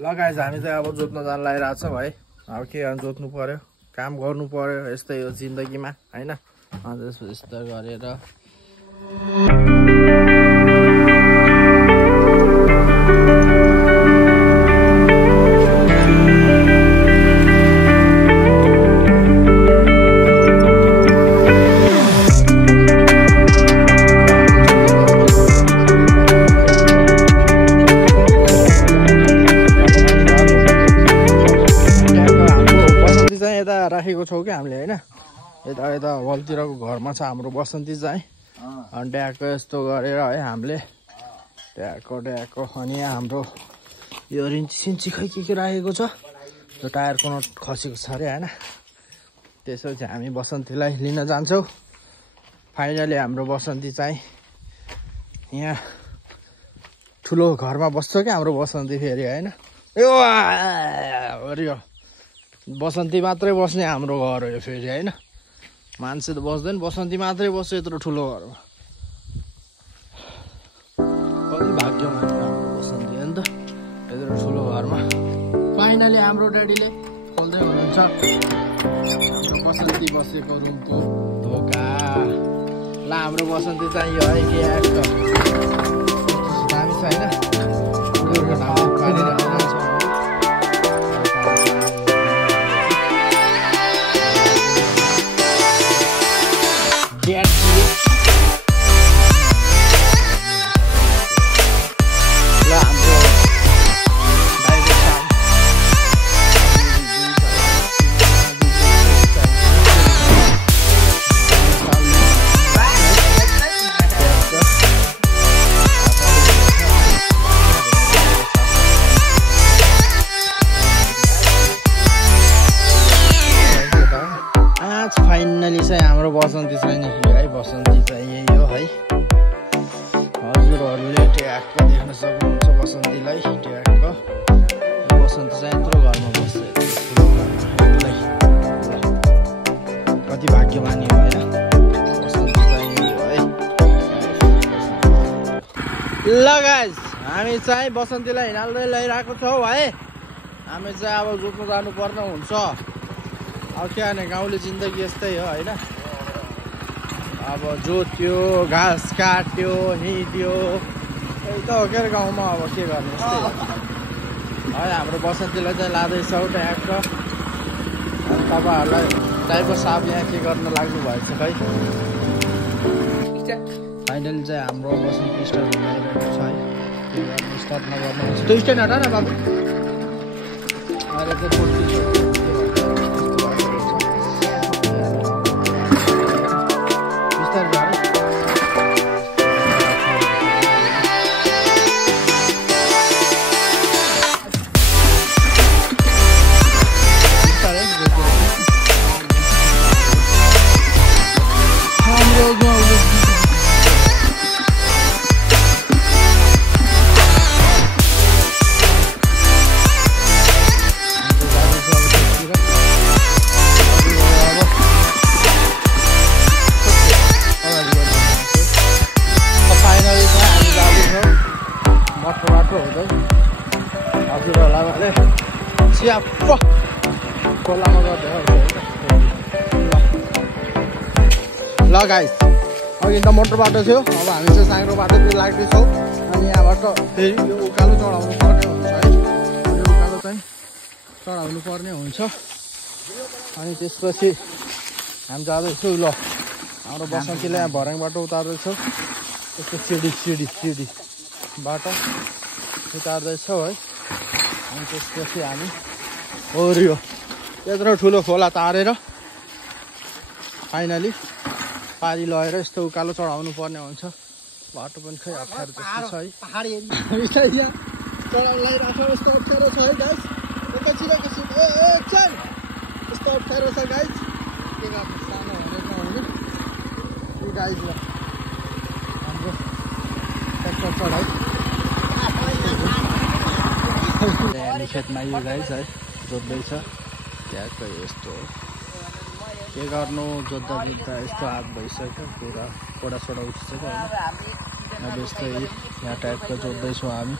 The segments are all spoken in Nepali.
ल गाइस हामी चाहिँ अब जोत्न जान लागिरहेको छौँ है। अब के गर्नु, जोत्नु पर्यो, काम गर्नु पर्यो, यस्तै हो जिन्दगीमा हैन। अन्त यस्तो गरेर राखेको छौँ कि हामीले हैन। यता वलतिरको घरमा छ हाम्रो बसन्ती चाहिँ। अनि ट्याक्क यस्तो गरेर है हामीले ट्याक्क अनि हाम्रो यो रिन्ची सिन्ची खै के राखेको छ। त्यो टायरको नट खसेको छ अरे हैन। त्यसो चाहिँ हामी बसन्तीलाई लिन जान्छौँ। फाइनली हाम्रो बसन्ती चाहिँ यहाँ ठुलो घरमा बस्छ कि हाम्रो बसन्ती फेरि हैन। यो बसन्ती मात्रै बस्ने हाम्रो घर हो यो फेरि हैन। मान्छे त बस्दैन, बसन्ती मात्रै बस्छ यत्रो ठुलो घरमा। कति भाग्यमान हाम्रो बसन्ती हो नि त यत्रो ठुलो घरमा। फाइनली हाम्रो ड्याडीले खोल्दै हुनुहुन्छ हाम्रो बसन्ती बसेको रुमको ढोका। ल हाम्रो बसन्ती चाहिँ यो है के दामी छ हैन। फाइनली चाहिँ हाम्रो बसन्ती चाहिँ निस्क्यो है। बसन्ती चाहिँ यही हो है। हजुरहरूले ट्याक्क देख्न सक्नुहुन्छ बसन्तीलाई। ट्याक्क बसन्ती चाहिँ यत्रो घरमा बस्छ, कति भाग्यमानी हो होइन। बसन्ती चाहिँ यही हो है। ल गाइस हामी चाहिँ बसन्तीलाई हिँडाल्दै ल्याइरहेको छौँ है। हामी चाहिँ अब जोत्नु जानु पर्ने हुन्छ। अब के गर्ने, गाउँले जिन्दगी यस्तै हो होइन। अब जोत्यो, घाँस काट्यो, हिँड्यो, यही त हो के अरे गाउँमा। अब के गर्ने यस्तै हो है। हाम्रो बसन्तीलाई चाहिँ लाँदैछौँ ट्याक्क। तपाईँहरूलाई टाइपको साफ यहाँ के गर्न लाग्नु भएछ खै। फाइनली चाहिँ हाम्रो बसन्ती स्टार्ट भइरहेको छ है। के गर्ने, स्टार्ट नगर्नु हुन्छ। त्यो स्ट्यान्ड हटा न बाबु। अहिले चाहिँ खोलामा गर्दै ल गाइस। अघि त मोटर बाटो थियो, अब हामी चाहिँ साङ्ग्रो बाटोतिर लाग्दैछौँ। अनि यहाँबाट फेरि यो उकालो चढाउनु पर्ने हुन्छ है। यो उकालो चाहिँ चढाउनु पर्ने हुन्छ। अनि त्यसपछि हामी जाँदैछौँ। ल हाम्रो बसन्तीले यहाँ भर्याङबाट उतार्दैछौँ। त्यस्तो सिडी बाटो उतार्दैछौँ है। अनि त्यसपछि हामी ओरियो यत्रो ठुलो खोला तारेर फाइनली पारी लगेर यस्तो उकालो चढाउनु पर्ने हुन्छ। बाटो पनि खै अप्ठ्यारो जस्तो छ है। हामी चाहिँ यहाँ चढाउनु लगाइरहेको यस्तो अप्ठ्यारो छ है गाइस। यस्तो अप्ठ्यारो छ गाइस। के गर्नु, सानो हुने नहुने गाइस। हाम्रो ट्र्याक्टर चढाइ खेतमा यो गाइस है जोत्दैछ। ट्याक्क यस्तो के गर्नु, जोत्दा यस्तो हात भइसक्यो, पुरा कोडा सोडा उठिसक्यो होइन। अब यस्तै यहाँ टाइपको जोत्दैछौँ हामी।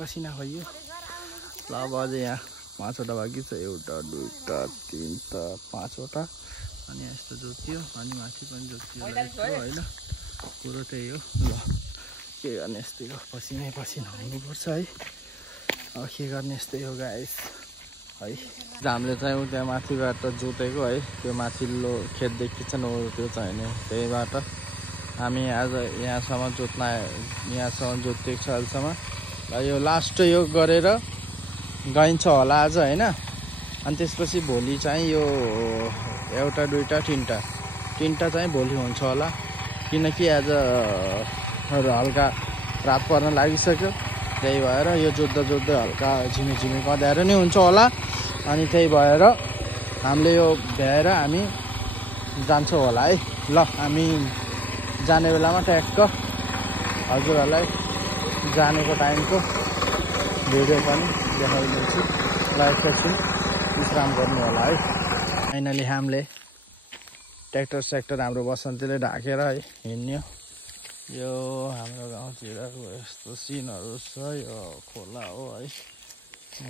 पसिना भयो ल अब अझै यहाँ 5वटा बाँकी छ 1 2 3 4 5वटा अनि यस्तो जोत्यो अनि माथि पनि जोत्यो हैन कुरो त्यही हो ल के गर्ने यस्तै हो पसिना हुनुपर्छ है अब के गर्ने यस्तै हो गाइस है हामीले चाहिँ त्यहाँ माथिबाट जोतेको है त्यो माथिल्लो खेत देखिन्छ न त्यो चाहिँ हैन त्यहीबाट हामी आज यहाँसम्म जोतेको छ अहिलेसम्म यो लास्ट यो गरेर गइन्छ होला आज हैन अनि त्यसपछि भोलि चाहिँ यो एउटा दुईटा तीनटा चाहिँ भोलि हुन्छ होला किनकि आज हल्का रात पर्न लागिसक्यो त्यही भएर यो जोत्दा हल्का झिमिझिमी कदाएर नै हुन्छ होला अनि त्यही भएर हामीले यो भ्याएर हामी जान्छौँ होला है ल हामी जाने बेलामा ट्याक्क हजुरहरूलाई जानेको टाइमको भिडियो पनि देखाइदिन्छु ल एकैछिन विश्राम गर्नु होला है फाइनली हामीले ट्र्याक्टर हाम्रो बसन्तीले ढाकेर है हिँड्यो यो हाम्रो गाउँतिरको यस्तो सिनहरू छ यो खोला हो है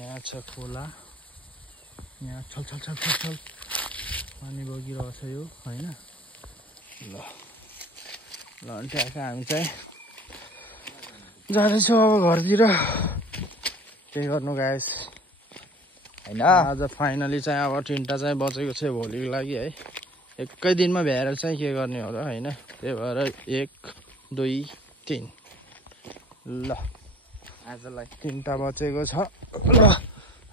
यहाँ छ खोला यहाँ छल पानी बगिरहेको छ यो हैन ल ट्याक्क हामी चाहिँ जाँदैछु अब घरतिर के गर्नु गाइस हैन आज फाइनली चाहिँ अब 3टा चाहिँ बचेको छ भोलिको लागि है एकै दिनमा भ्याएर चाहिँ के गर्ने हो र हैन त्यही भएर 1 2 3 ल आजलाई 3टा बचेको छ ल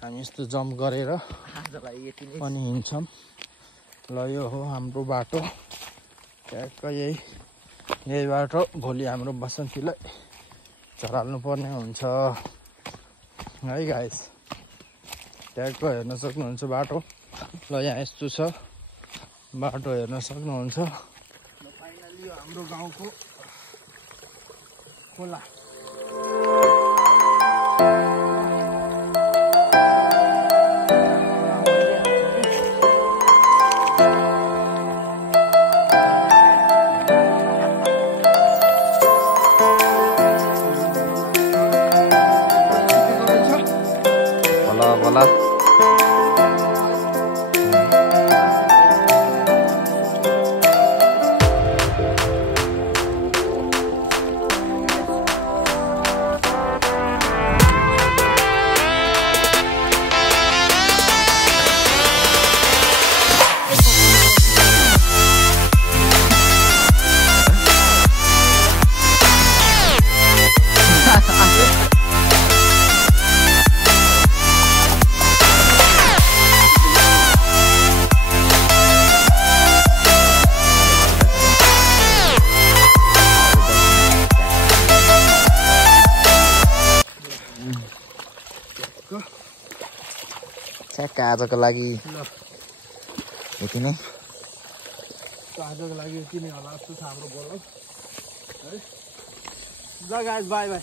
हामी यस्तो जम्प गरेर आजलाई यति नै पनि हिँड्छौं ल यो हो हाम्रो बाटो ट्याक्क यही बाटो भोलि हाम्रो बसन्तीलाई चलाल्नु पर्ने हुन्छ है गाइस ट्याक्क हेर्न सक्नुहुन्छ बाटो ल यहाँ यस्तो छ बाटो हेर्न सक्नुहुन्छ फाइनली यो हाम्रो गाउँको खोला Hola. आजको लागि यति नै आजको लागि यति नै होला जस्तो छ हाम्रो बोल है ल गाइस बाइ बाइ